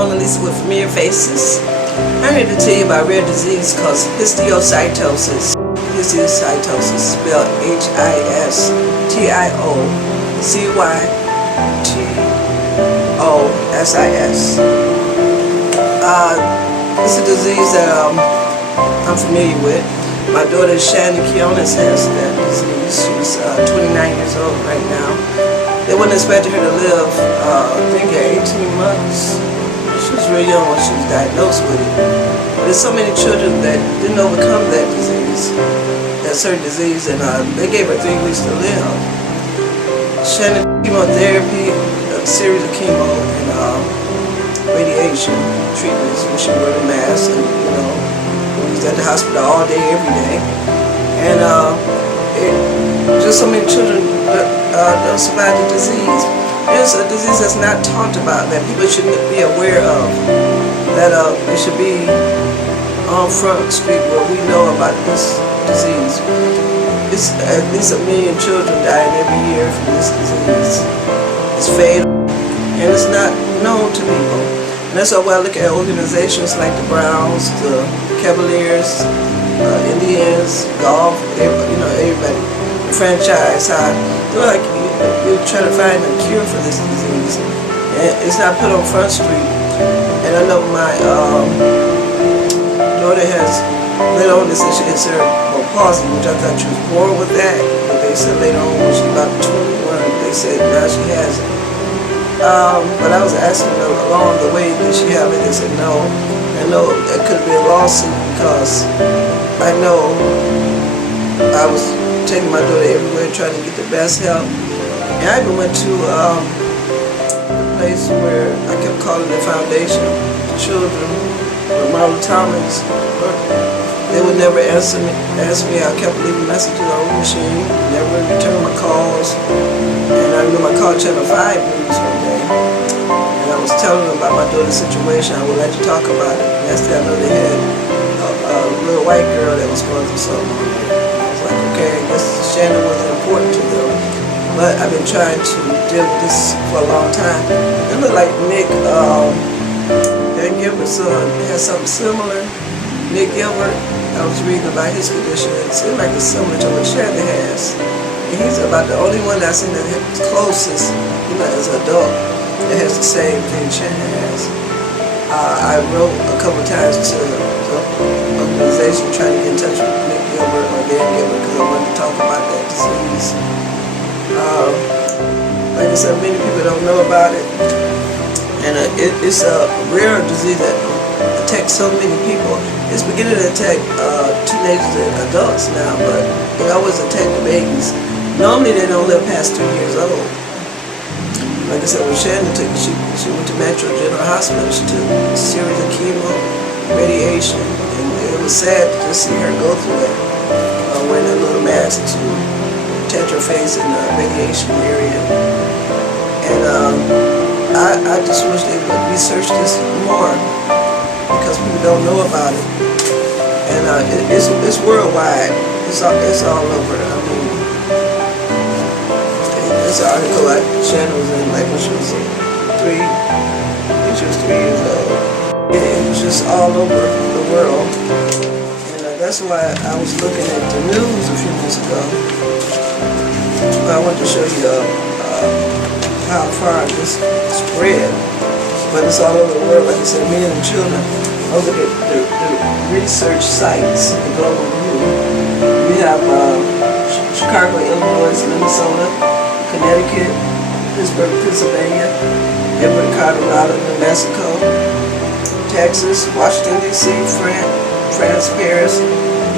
Mona Lisa with familiar faces. I'm here to tell you about a rare disease called HISTIOCYTOSIS. HISTIOCYTOSIS, spelled HISTIOCYTOSIS. It's a disease that I'm familiar with. My daughter Shannon has that disease. She's 29 years old right now. They wouldn't expect her to live, I think, at 18 months. She was really young when she was diagnosed with it. But there's so many children that didn't overcome that disease, that certain disease, and they gave her 3 weeks to live. Shannon chemotherapy, a series of chemo and radiation treatments when she wore the mask, and was at the hospital all day, every day, and just so many children don't survive the disease. It's a disease that's not talked about, that people should be aware of, that it should be on Front Street where we know about this disease. It's at least 1 million children dying every year from this disease. It's fatal, and it's not known to people. And that's why I look at organizations like the Browns, the Cavaliers, Indians, golf, everybody, the franchise, they're like, you're trying to find a cure for this disease. And it's not put on Front Street. And I know my daughter has, later on they said she had cerebral palsy, which I thought she was born with that, but they said later on when she was about 21, they said now she has it. But I was asking them along the way, did she have it? They said no. I know it could be a lawsuit because I know I was taking my daughter everywhere trying to get the best help. And I even went to a place where I kept calling the foundation, the children, where Marla Thomas worked. They would never answer me. I kept leaving messages on the machine, never returned my calls. And I knew I called Channel 5 News one day, and I was telling them about my daughter's situation. I would like to talk about it. Next thing I know, they had a little white girl that was going through something on there. I was like, okay, I guess Shannon wasn't important to them. But I've been trying to deal with this for a long time. It looked like Nick, Dan Gilbert's son, has something similar. Nick Gilbert, I was reading about his condition. It seemed like it's similar to what Shannon has. And he's about the only one I've seen that is closest, as an adult, that has the same thing Shannon has. I wrote a couple times to the organization trying to get in touch with Nick Gilbert or Dan Gilbert because I wanted to talk about that disease. Like I said, many people don't know about it, and it's a rare disease that attacks so many people. It's beginning to attack teenagers and adults now, but it always attacks the babies. Normally they don't live past 2 years old. Like I said, when Shannon took it, she went to Metro General Hospital. She took a series of chemo, radiation, and it was sad to just see her go through that, wearing that little mask to protect her face in the radiation area. And I just wish they would research this more because people don't know about it. And it's worldwide. It's all over. I mean, this article like Shannon was in, like when she was 3, I think she was 3 years old. It was just all over the world. And that's why I was looking at the news a few months ago. I wanted to show you how far this spread. But it's all over the world, like I said, millions of children. I look at the research sites, the global view. We have Chicago, Illinois, Minnesota, Connecticut, Pittsburgh, Pennsylvania, Denver, Colorado, New Mexico, Texas, Washington, D.C., France, Paris,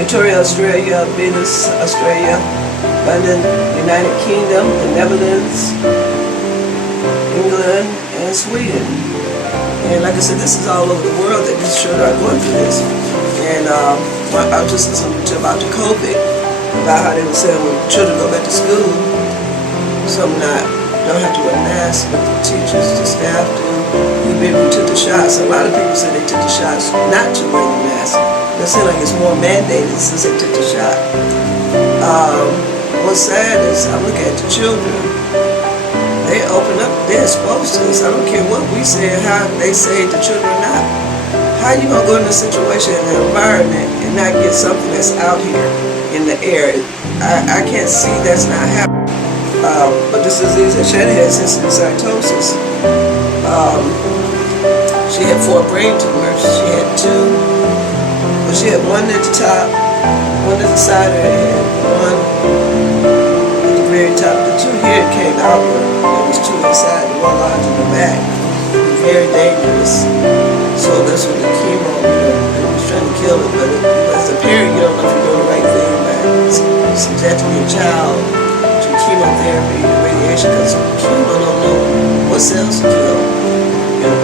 Victoria, Australia, Venice, Australia, London, United Kingdom, the Netherlands, England, and Sweden. And like I said, this is all over the world that these children are going through this. And I was just listening to about the COVID, about how they were saying when children go back to school, some don't have to wear masks, but the teachers, the staff do. Even if we took the shots, a lot of people say they took the shots not to wear the mask. It seems like it's more mandated since they took the shot. What's sad is I look at the children, they open up, they're exposed to this. I don't care what we say and how they say the children are not. How you gonna go in a situation, in an environment, and not get something that's out here in the air? I can't see that's not happening. But this disease that Shannon has, HISTIOCYTOSIS, she had 4 brain tumors. She had 2, but she had 1 at the top, 1 at the side of her head, 1 at the very top. The 2 here came outward. There was 2 inside, the 1 large in the back. Very dangerous. So that's what the chemo, it was trying to kill it, but as a parent, you don't know if you're doing the right thing by subjecting your child to chemotherapy and radiation, because chemo don't know what cells to kill.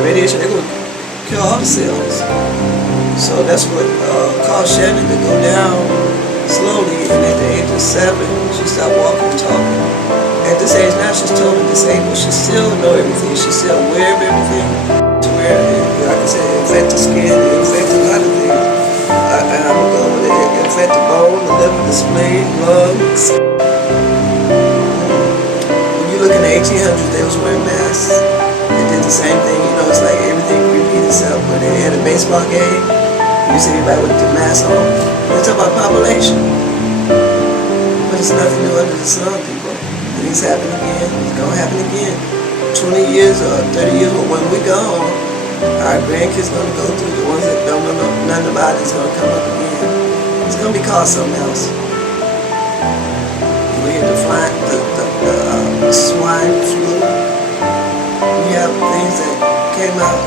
Radiation, they're going to kill all the cells. So that's what caused Shannon to go down slowly, and at the age of 7, she stopped walking and talking. At this age now, she's totally disabled. She still know everything. She's still aware of everything. To where, like I said, it affects the skin, it affects a lot of things. And I'm going to go with it. It affects the bone, the liver, the spleen, lungs. When you look in the 1800s, they was wearing masks. They did the same thing. It's like everything repeats itself. When they had a baseball game, you see everybody with the mask on. They talk about population. But it's nothing new under the sun, people. Things happen again. It's going to happen again. 20 years or 30 years, or when we gone, our grandkids going to go through. The ones that don't know nothing about it is going to come up again. It's going to be called something else. We had the swine flu. We have things that came out,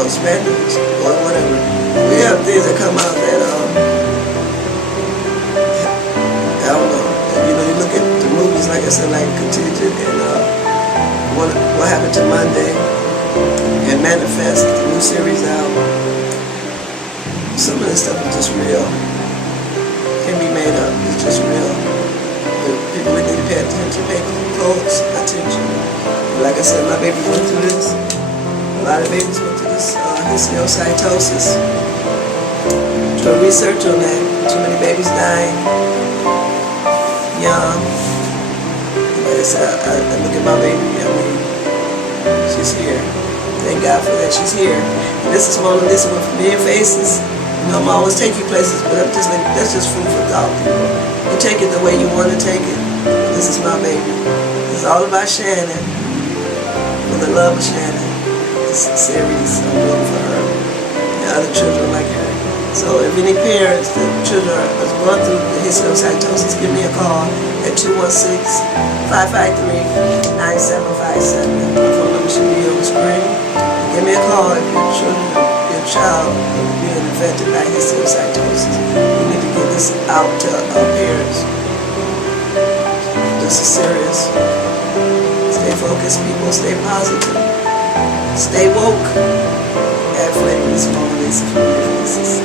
or Spanish, or whatever. We have things that come out that, I don't know. You look at the movies, like I said, like Contingent and what happened to Monday and Manifest, the new series out. Some of this stuff is just real. Can't be made up. It's just real. But people need to pay attention, pay close attention. Like I said, my baby went through this. A lot of babies went through this HISTIOCYTOSIS. Do research on that. Too many babies dying young. Like I said, I look at my baby. She's here. Thank God for that. She's here. And this is Mona Lisa with Familiar Faces. I'm always take you places, but that's just food for thought, people. You take it the way you want to take it. This is my baby. It's all about Shannon. For the love of Shannon. This series I'm doing for her and other children like her. So if any parents, the children are going through the HISTIOCYTOSIS, give me a call at 216-553-9757. My phone number should be on the screen. Give me a call if your child is being affected by HISTIOCYTOSIS. You need to get this out to parents. This is serious. Stay focused, people. Stay positive. Stay woke. Add flavor. This is Mona Lisa from Familiar Faces.